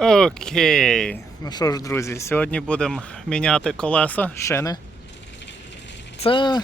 Окей. Ну що ж, друзі, сьогодні будемо міняти колеса, шини. Це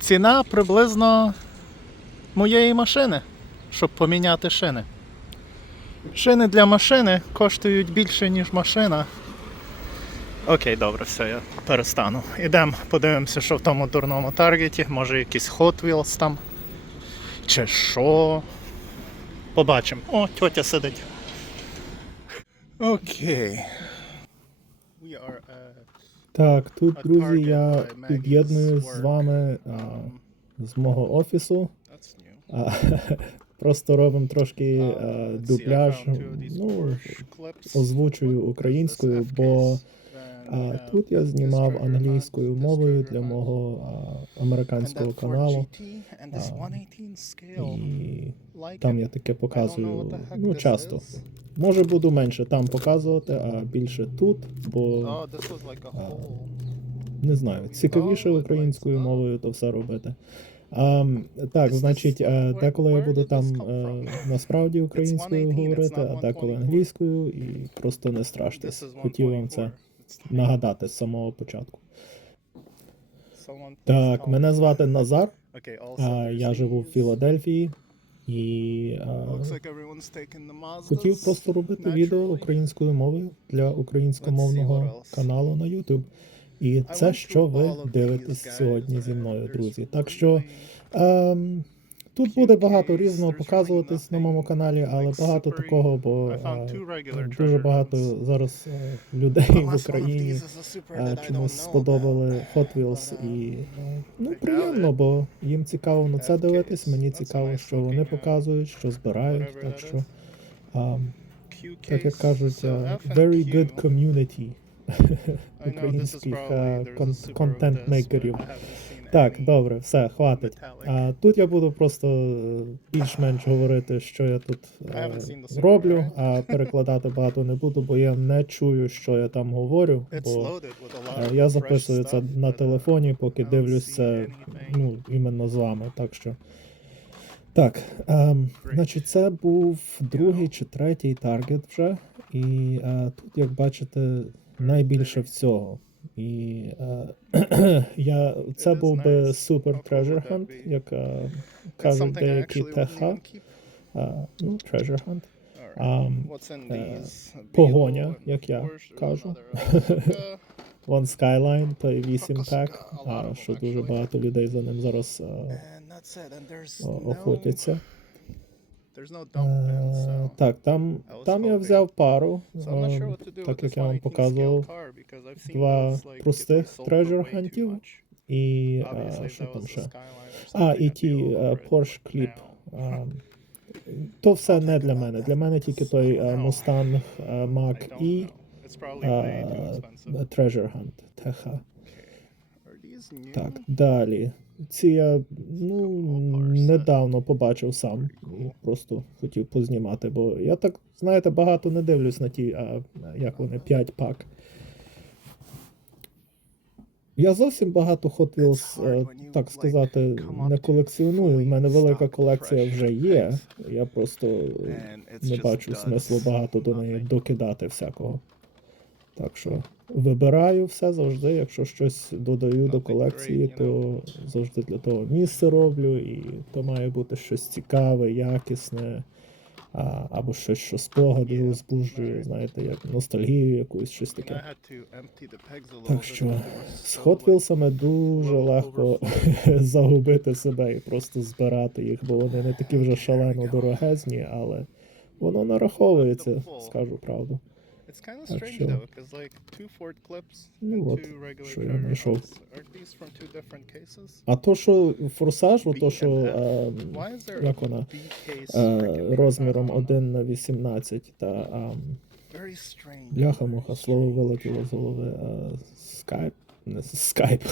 ціна приблизно моєї машини, щоб поміняти шини. Шини для машини коштують більше, ніж машина. Окей, добре, все, я перестану. Ідемо, подивимося, що в тому дурному таргеті. Може якийсь Hot Wheels там. Чи що. Побачимо. О, тьотя сидить. Окей. Так, тут, друзі, я під'єднуюсь з вами а, um, з мого офісу. А, просто робимо трошки Uh, а, дубляж. Ну, озвучую українською, бо а, тут я знімав англійською мовою для мого а, американського каналу. А, І там я таке показую ну, часто. Може буду менше там показувати, а більше тут, бо Oh, whole. не знаю, цікавіше українською мовою то все робити. Ам, так, значить, деколи я буду там е, насправді українською говорити, а деколи англійською, і просто не страштесь. Хотів вам це 124. It's нагадати з самого початку. Так, мене звати Назар. А, Я живу в. Філадельфії і а, хотів просто робити відео українською мовою для українськомовного каналу на YouTube. І це, що ви дивитесь сьогодні зі мною, друзі. Так що ем, тут буде багато різного показуватись на моєму каналі, але багато такого, бо е, дуже багато зараз е, людей в Україні е, чомусь сподобали. Hot Wheels uh, і е, ну приємно, бо їм цікаво на це дивитись. Мені цікаво, що вони uh, показують, що збирають. Так що ем, так як кажуть, е, very good community українських е, контент-мейкерів. Так, добре, все, хватить. А, тут я буду просто е, більш-менш говорити, що я тут е, роблю, а перекладати багато не буду, бо я не чую, що я там говорю. Бо е, я записую це на uh, телефоні, поки anything. ну, іменно з вами. Так що. Так, ем, значить, це був другий чи третій таргет вже. І е, тут, як бачите, найбільше всього. І е, я, це був би cool Treasure Hunt, як е, кажуть деякі ТХ. Е, ну, Treasure Hunt. Е, погоня, як я кажу. uh. One Skyline, той 8 Suzuka, пак, a lot of them, що дуже багато людей за ним зараз е, охотяться. Е. Так, там, там я взяв пару. Ем, do так як я вам показував, два простих treasure хантів. І е, що там ще? А, і ті е, Porsche Clip. Ем, То все не для мене. Для мене тільки той е, Mustang е, Mach E. Е. Treasure Hunt TH. Так, далі. Ці я ну, недавно побачив сам. Просто хотів познімати, бо я так, знаєте, багато не дивлюсь на ті, а, як вони, 5 пак. Я зовсім багато Hot Wheels, е, you, так сказати, не колекціоную. У мене велика колекція вже є. Я просто не бачу смислу багато до неї докидати всякого. Так що вибираю все завжди. Якщо щось додаю до колекції, то завжди для того місце роблю, і то має бути щось цікаве, якісне, а, або щось, що спогади Yeah, розбуджує, знаєте, як ностальгію якусь, щось таке. Так що з Hot Wheels'ами дуже легко загубити себе і просто збирати їх, бо вони не такі вже шалено дорогезні, але воно нараховується, скажу правду. It's kind of strange though, because like two Ford clips Ну and two regular що я знайшов. Are these from two different cases? А то, що форсаж, то, що е, як вона, е, розміром I 1 на 18, та ем, strange. бляха-муха, слово вилетіло з голови. Е, скайп, не скайп.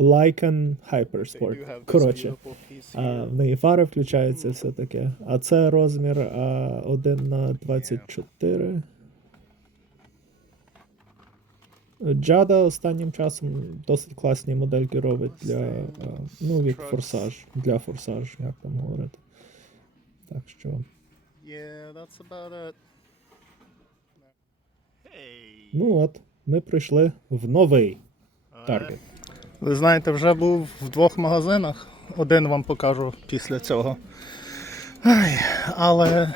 Lycan Hypersport. Коротше. А, в неї фари включаються, все таке. А це розмір а, 1 на 24. Джада останнім часом досить класні модельки робить для. ну, від форсаж. Для форсаж, як там говорити. Так що. Yeah, that's that's about it. Hey. Ну от, ми прийшли в новий таргет. Ви знаєте, вже був в двох магазинах. Один вам покажу після цього. Ай, але,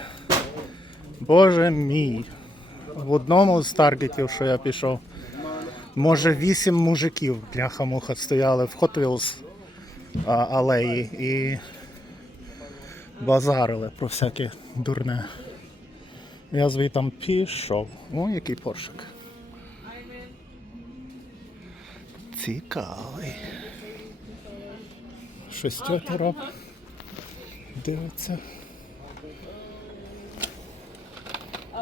боже мій, в одному з таргетів, що я пішов, може вісім мужиків бляха-муха стояли в Hot Wheels алеї і базарили про всяке дурне. Я звідти пішов. О, який поршик. Цікавий. Шестьотеро. Дивиться.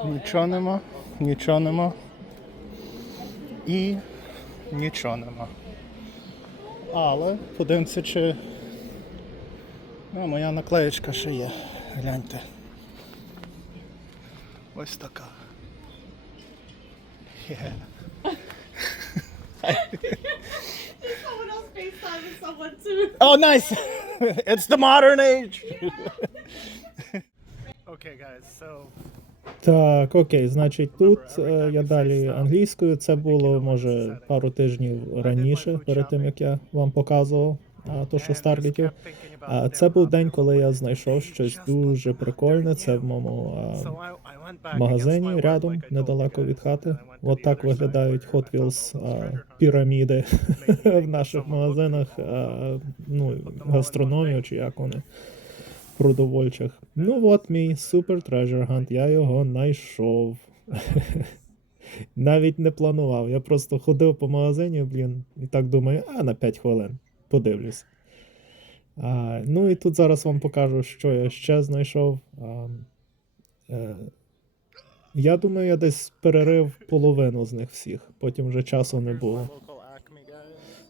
Нічого нема, нічого нема. І нічого нема. Але подивимося, чи. А, моя наклеєчка ще є. Гляньте. Ось така. Yeah. With someone too. Oh, nice! it's the modern age! okay, guys, so. Так, окей, значить, тут е, я далі англійською. Це було може пару тижнів раніше, перед тим як я вам показував а, то, що з таргетів. А це був день, коли я знайшов щось дуже прикольне. Це в моєму а, магазині рядом, недалеко від хати. От так виглядають Hot Wheels а, піраміди в наших магазинах, а, ну, гастрономію чи як вони продовольчих. Ну от мій Super Treasure Hunt, я його знайшов. Навіть не планував. Я просто ходив по магазині, блін, і так думаю, а на 5 хвилин подивлюсь. А, ну і тут зараз вам покажу, що я ще знайшов. А, е, я думаю, я десь перерив половину з них всіх, потім вже часу не було.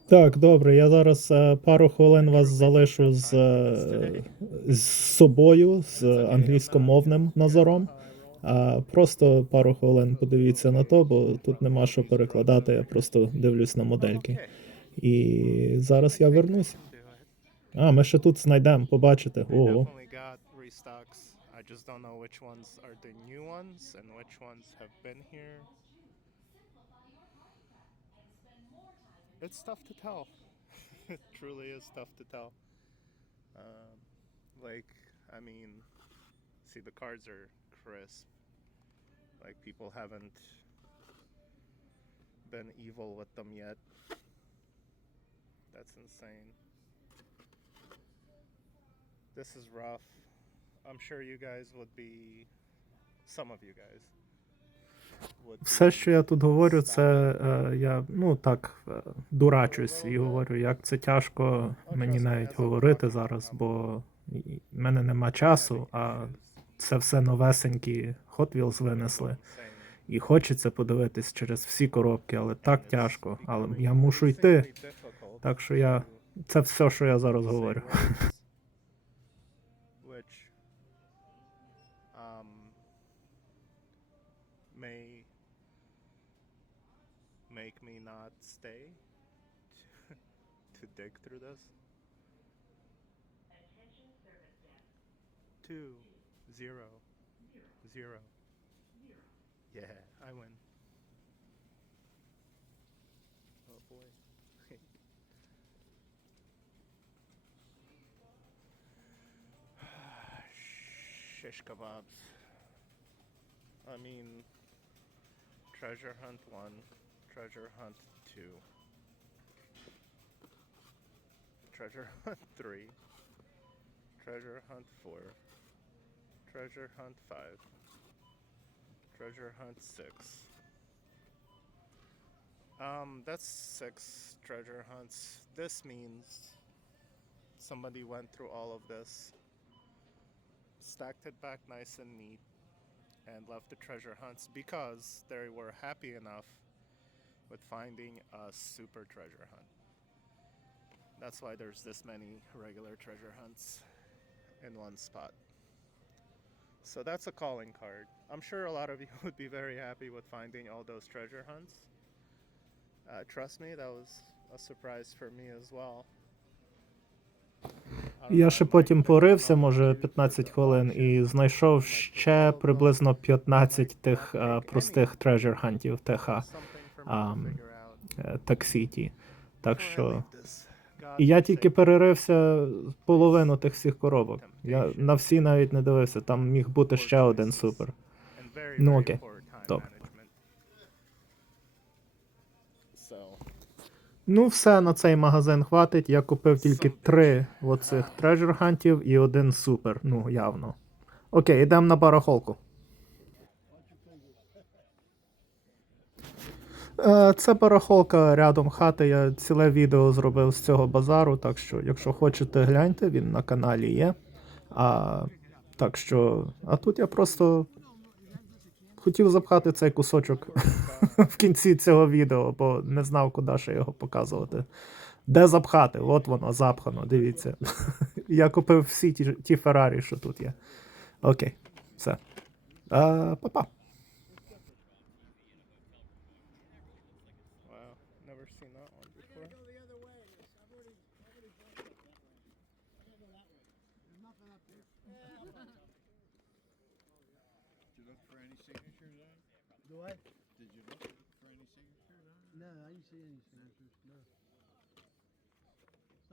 Так, добре, я зараз е, пару хвилин вас залишу з, е, з собою, з англійськомовним Назаром. А просто пару хвилин подивіться на то, бо тут нема що перекладати, я просто дивлюсь на модельки. І зараз я вернусь. А, ми ще тут знайдемо, побачите. Ого. Just don't know which ones are the new ones and which ones have been here. It's tough to tell. it truly is tough to tell. Um, like, I mean, see, the cards are crisp. Like, people haven't been evil with them yet. That's insane. This is rough. Все, be що я тут говорю, це е, я ну так е, дурачусь і говорю, як це тяжко мені навіть говорити зараз, бо в мене нема часу, а це все новесенькі Hot Wheels винесли. І хочеться подивитись через всі коробки, але так тяжко. Але я мушу йти. Так що я це все, що я зараз говорю. Make me not stay to dig through this. Two, zero, zero. Yeah, I win. Oh boy. Shish kebabs. I mean, treasure hunt one, treasure hunt two, treasure hunt three, treasure hunt four, treasure hunt five, treasure hunt six. Um, that's six treasure hunts. This means somebody went through all of this stacked it back nice and neat, and left the treasure hunts because they were happy enough with finding a super treasure hunt. That's why there's this many regular treasure hunts in one spot. So that's a calling card. I'm sure a lot of you would be very happy with finding all those treasure hunts. Uh, trust me, that was a surprise for me as well. Я ще потім порився, може 15 хвилин, і знайшов ще приблизно 15 тих е, простих treasure хантів ТХ ам, е, Таксіті. Так що. І я тільки перерився половину тих всіх коробок. Я на всі навіть не дивився, там міг бути ще один супер. Ну, окей. Добре. Ну, все на цей магазин хватить. Я купив тільки три оцих treasure хантів і один супер. Ну, явно. Окей, йдемо на барахолку. Е, Це барахолка рядом хати. Я ціле відео зробив з цього базару, так що, якщо хочете, гляньте, він на каналі є. А, так що, а тут я просто хотів запхати цей кусочок в кінці цього відео, бо не знав, куди ще його показувати. Де запхати? От воно запхано, дивіться. Я купив всі ті, ті Феррарі, що тут є. Окей, все. А, па-па.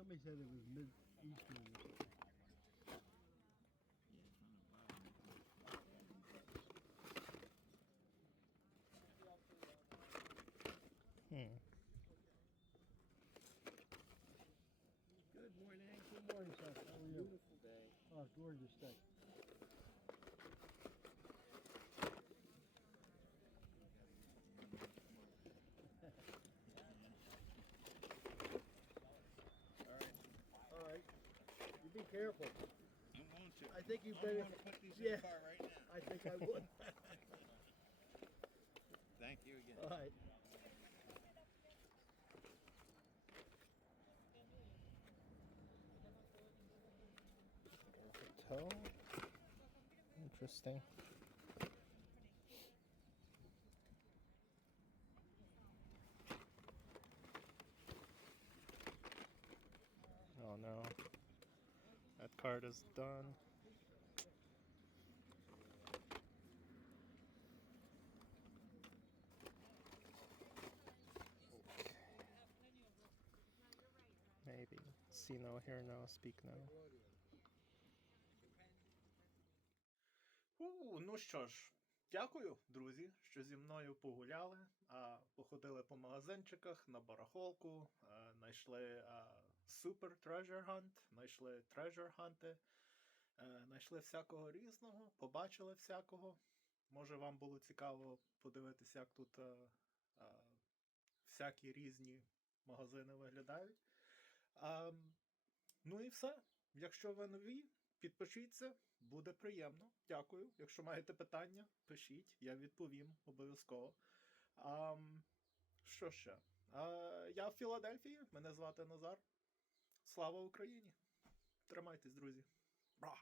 Somebody said it was mid Eastern. Hmm. Good morning. Good morning, sir. How are you? Beautiful day. Oh, gorgeous day. All right. You be careful. I'm going to. I think you I'm better. gonna put these in Yeah. the car right now. I think I would. Thank you again. All right. Hotel. Interesting. Done. Maybe. See no, hear no, speak no. У, ну що ж, дякую, друзі, що зі мною погуляли, а, походили по магазинчиках на барахолку, знайшли Super Treasure Hunt, знайшли Treasure Hunt, знайшли всякого різного, побачили всякого. Може вам було цікаво подивитися, як тут а, а, всякі різні магазини виглядають. А, ну і все. Якщо ви нові, підпишіться, буде приємно. Дякую. Якщо маєте питання, пишіть, я відповім обов'язково. А, що ще? А, я в Філадельфії, мене звати Назар. Слава Україні! Тримайтесь, друзі! Бра!